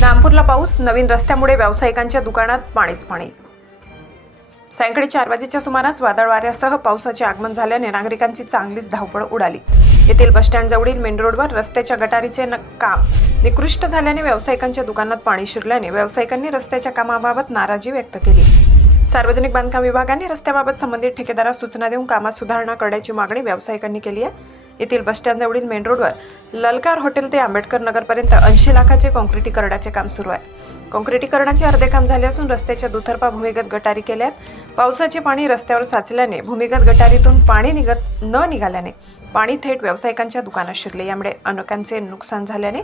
नामपूरला पाऊस, नवीन रस्त्यामुळे व्यावसायिकांच्या दुकानात पाणीच पाणी। सायंकाळी 4 वाजेच्या सुमारास वादळ वाऱ्यासह पावसाचे आगमन झाल्याने नागरिकांची चांगलीच धावपळ उडाली। येथील बसस्टँड जवळील मेन रोडवर रस्त्याच्या गटारीचे काम निकृष्ट झाल्याने व्यावसायिकांच्या दुकानात पाणी शिरल्याने व्यावसायिकांनी रस्त्याच्या कामाबाबत नाराजी व्यक्त केली। सार्वजनिक बांधकाम विभागाने रस्त्याबाबत संबंधित ठेकेदारास सूचना देऊन कामात सुधारणा करण्याची मागणी व्यावसायिकांनी केली आहे। येथील बसस्टँड जवळील मेन रोडवर ललकार हॉटेल ते आंबेडकर नगरपर्यंत 80 लाखाचे काँक्रिटीकरणाचे काम सुरू आहे। काँक्रिटीकरणाचे अर्धे काम झाले असून रस्त्याच्या दुतर्फा भूमिगत गटारी केल्यात। पावसाचे पाणी रस्त्यावर साचल्याने भूमिगत गटारीतून पाणी निघाल्याने पाणी थेट व्यावसायिकांच्या दुकानात शिरले। यामुळे अनेकांचे नुकसान झाल्याने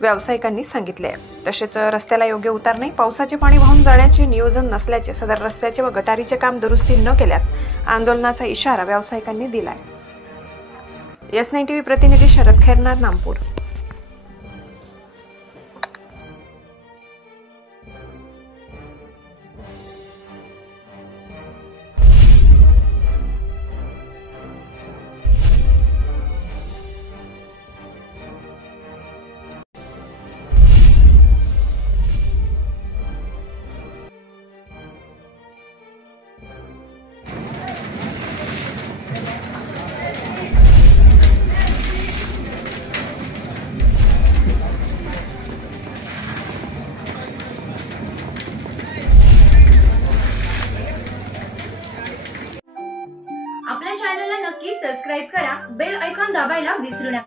व्यावसायिकांनी सांगितले। तसेच रस्त्याला योग्य उतार नाही, पावसाचे पाणी वाहून जाण्याचे नियोजन नसल्याचे, सदर रस्त्याचे व गटारीचे काम दुरुस्ती न केल्यास आंदोलनाचा इशारा व्यावसायिकांनी दिलाय। S9 TV प्रतिनिधी शरद खैरनार, नामपूर। आपल्या चॅनलला नक्की सबस्क्राइब करा, बेल आयकॉन दाबायला विसरू नका।